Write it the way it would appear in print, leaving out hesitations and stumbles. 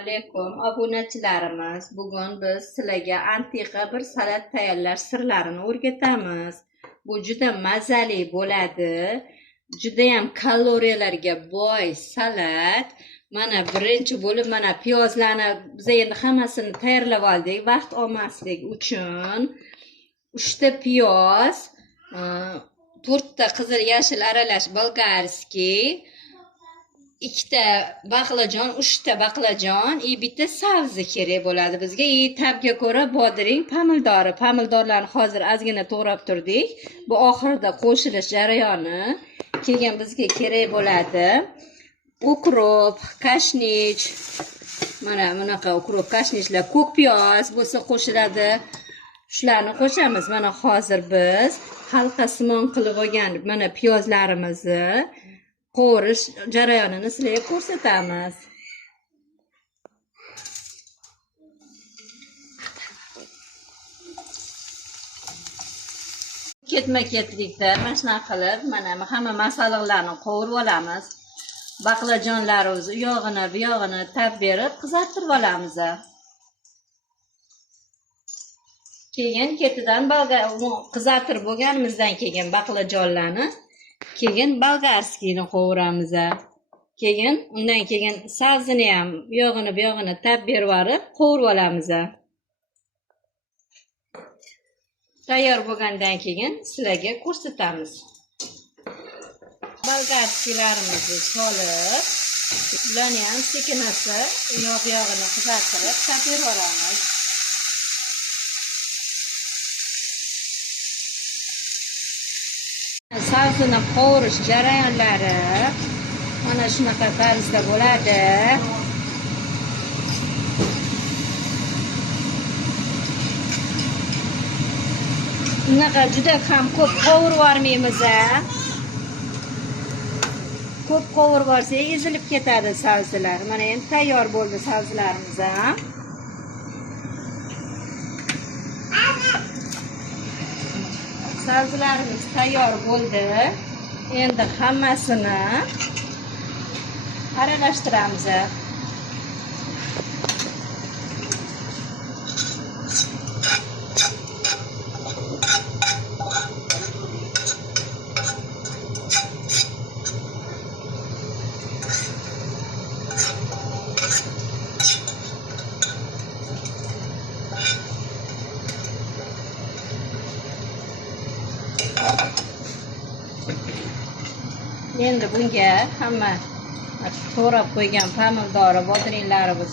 Alaykum obunachilarimiz, bugun biz sizlarga antiqa bir salat tayyorlash sirlarini o'rgatamiz. Bu juda mazali bo'ladi. Juda ham kaloriyalarga boy salat. Mana birinchi bo'lib mana piyozlarni biz endi hammasini tayyorlab oldik vaqt olmaslik uchun. 3 ta piyoz, 4 ta qizil yashil aralash bolgarskiy, 2 ta baqlajon, 3 ta baqlajon, bitta sabzi kerak bo'ladi bizga. Tabga ko'ra bodring, pomidorlarni hozir ozgina to'g'rab turdik. Bu oxirida qo'shilish jarayoni. Keyin bizga kerak bo'ladi ukrop, kashnich. Mana bunaqa ukrop, kashnishlar, ko'k piyoz bo'lsa qo'shiladi. Shularni qo'shamiz. Mana hozir biz halqasimon qilib olgan mana piyozlarimizni qovurish jarayonini sizlarga ko'rsatamiz. Ketma-ketlikda mana shunaqa qilib mana hamma masalliqlarni qovurib olamiz. Baqlajonlarimizni u yog'ini bu yog'ini tab berib qizartirib olamiz. Keyin ketidan qizartirib bo'lganimizdan keyin baqlajonlarni keyin bolgarskiyni qovuramiz. Keyin undan keyin sabzini ham bu yog'ini tab berib olib qovurib olamiz. Tayyor bo'lgandan keyin sizlarga ko'rsatamiz. Bolgarskiylarimizni solib, ularni ham sekinasa yog'ini qizartirib tab berib olamiz. Sabzini qovurish jarayonlari mana shunaqa tarzda bo'ladi. Bunaqa juda ham ko'p qovurib yormaymiz. Ko'p qovurib yorsak ezilib ketadi sabzilar. Mana endi tayyor bo'ldi sabzilarimiz. Sabzilarimiz tayyor bo'ldi. Endi hammasini aralashtiramiz. Endi bunga hamma to'g'rab qo'ygan pomidori, bodringlarimiz